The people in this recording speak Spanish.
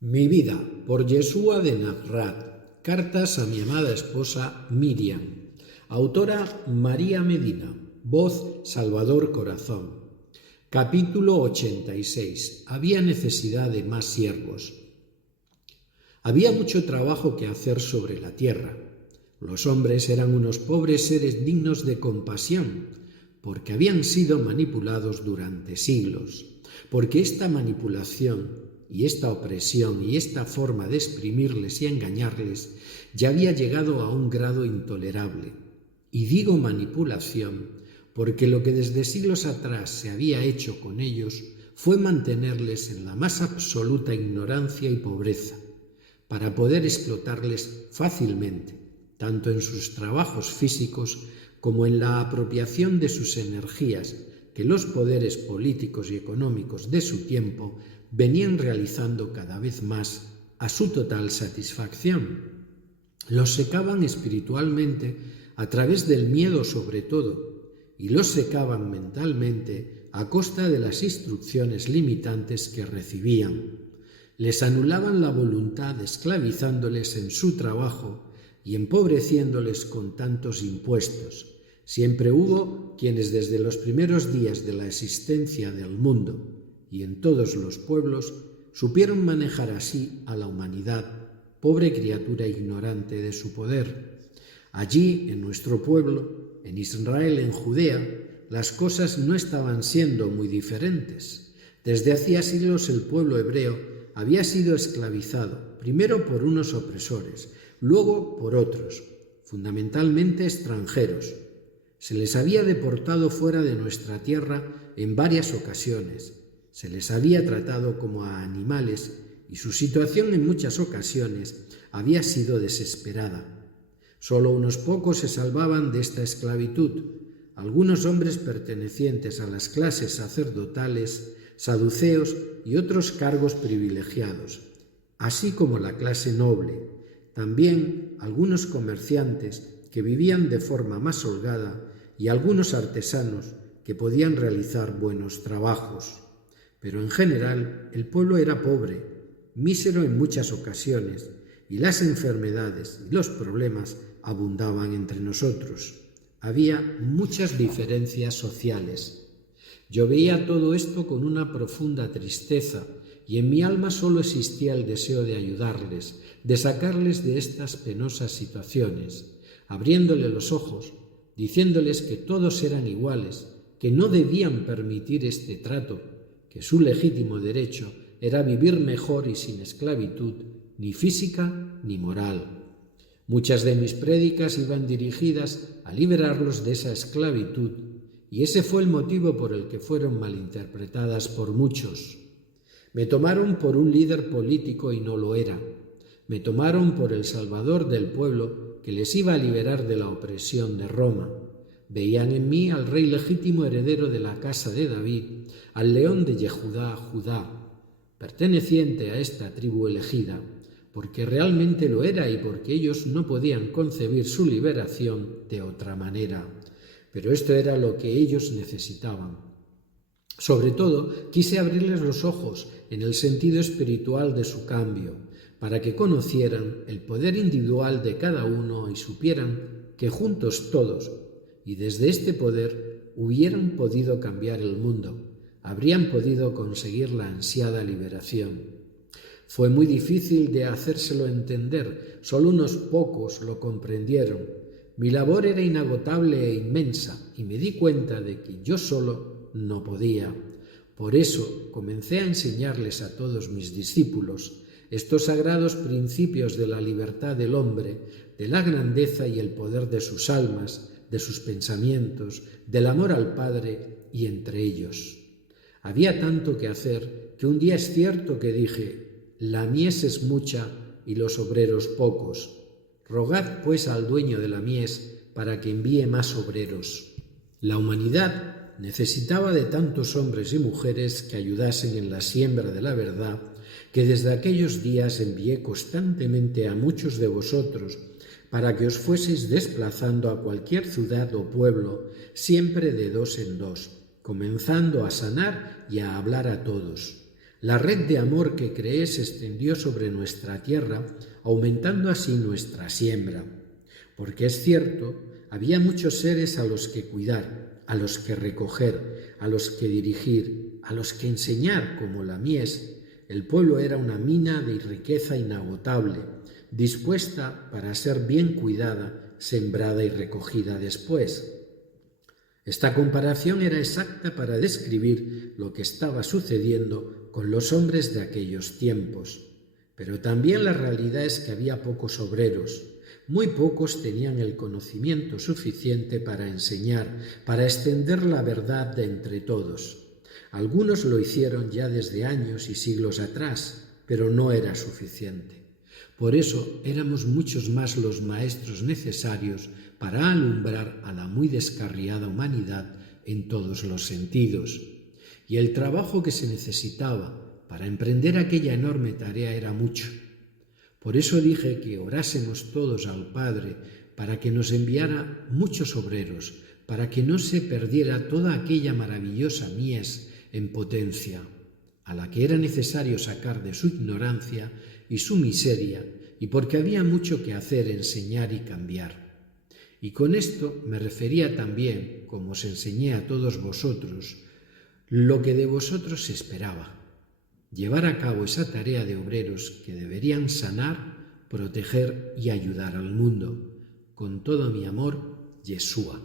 Mi vida, por Yeshua de Nazrat. Cartas a mi amada esposa Miriam. Autora María Medina. Voz Salvador Corazón. Capítulo 86. Había necesidad de más siervos. Había mucho trabajo que hacer sobre la tierra. Los hombres eran unos pobres seres dignos de compasión, porque habían sido manipulados durante siglos, porque esta manipulación y esta opresión y esta forma de exprimirles y engañarles ya había llegado a un grado intolerable. Y digo manipulación porque lo que desde siglos atrás se había hecho con ellos fue mantenerles en la más absoluta ignorancia y pobreza, para poder explotarles fácilmente, tanto en sus trabajos físicos como en la apropiación de sus energías que los poderes políticos y económicos de su tiempo venían realizando cada vez más a su total satisfacción. Los secaban espiritualmente a través del miedo sobre todo, y los secaban mentalmente a costa de las instrucciones limitantes que recibían. Les anulaban la voluntad esclavizándoles en su trabajo y empobreciéndoles con tantos impuestos. Siempre hubo quienes desde los primeros días de la existencia del mundo y en todos los pueblos supieron manejar así a la humanidad, pobre criatura ignorante de su poder. Allí, en nuestro pueblo, en Israel, en Judea, las cosas no estaban siendo muy diferentes. Desde hacía siglos el pueblo hebreo había sido esclavizado, primero por unos opresores, luego por otros, fundamentalmente extranjeros. Se les había deportado fuera de nuestra tierra en varias ocasiones. Se les había tratado como a animales y su situación en muchas ocasiones había sido desesperada. Solo unos pocos se salvaban de esta esclavitud, algunos hombres pertenecientes a las clases sacerdotales, saduceos y otros cargos privilegiados, así como la clase noble, también algunos comerciantes que vivían de forma más holgada y algunos artesanos que podían realizar buenos trabajos. Pero en general el pueblo era pobre, mísero en muchas ocasiones, y las enfermedades y los problemas abundaban entre nosotros. Había muchas diferencias sociales. Yo veía todo esto con una profunda tristeza y en mi alma solo existía el deseo de ayudarles, de sacarles de estas penosas situaciones, abriéndole los ojos, diciéndoles que todos eran iguales, que no debían permitir este trato, que su legítimo derecho era vivir mejor y sin esclavitud, ni física ni moral. Muchas de mis prédicas iban dirigidas a liberarlos de esa esclavitud, y ese fue el motivo por el que fueron malinterpretadas por muchos. Me tomaron por un líder político y no lo era. Me tomaron por el salvador del pueblo que les iba a liberar de la opresión de Roma. Veían en mí al rey legítimo heredero de la casa de David, al león de Yehudá, Judá, perteneciente a esta tribu elegida, porque realmente lo era y porque ellos no podían concebir su liberación de otra manera. Pero esto era lo que ellos necesitaban. Sobre todo, quise abrirles los ojos en el sentido espiritual de su cambio, para que conocieran el poder individual de cada uno y supieran que juntos todos, y desde este poder, hubieran podido cambiar el mundo, habrían podido conseguir la ansiada liberación. Fue muy difícil de hacérselo entender, solo unos pocos lo comprendieron. Mi labor era inagotable e inmensa, y me di cuenta de que yo solo no podía. Por eso comencé a enseñarles a todos mis discípulos estos sagrados principios de la libertad del hombre, de la grandeza y el poder de sus almas, de sus pensamientos, del amor al Padre y entre ellos. Había tanto que hacer que un día es cierto que dije: la mies es mucha y los obreros pocos. Rogad pues al dueño de la mies para que envíe más obreros. La humanidad necesitaba de tantos hombres y mujeres que ayudasen en la siembra de la verdad, que desde aquellos días envié constantemente a muchos de vosotros para que os fueseis desplazando a cualquier ciudad o pueblo, siempre de dos en dos, comenzando a sanar y a hablar a todos. La red de amor que creé se extendió sobre nuestra tierra, aumentando así nuestra siembra. Porque es cierto, había muchos seres a los que cuidar, a los que recoger, a los que dirigir, a los que enseñar como la mies. El pueblo era una mina de riqueza inagotable, dispuesta para ser bien cuidada, sembrada y recogida después. Esta comparación era exacta para describir lo que estaba sucediendo con los hombres de aquellos tiempos. Pero también la realidad es que había pocos obreros. Muy pocos tenían el conocimiento suficiente para enseñar, para extender la verdad de entre todos. Algunos lo hicieron ya desde años y siglos atrás, pero no era suficiente. Por eso éramos muchos más los maestros necesarios para alumbrar a la muy descarriada humanidad en todos los sentidos. Y el trabajo que se necesitaba para emprender aquella enorme tarea era mucho. Por eso dije que orásemos todos al Padre para que nos enviara muchos obreros, para que no se perdiera toda aquella maravillosa mies en potencia, a la que era necesario sacar de su ignorancia y su miseria, y porque había mucho que hacer, enseñar y cambiar. Y con esto me refería también, como os enseñé a todos vosotros, lo que de vosotros se esperaba: llevar a cabo esa tarea de obreros que deberían sanar, proteger y ayudar al mundo. Con todo mi amor, Yeshua.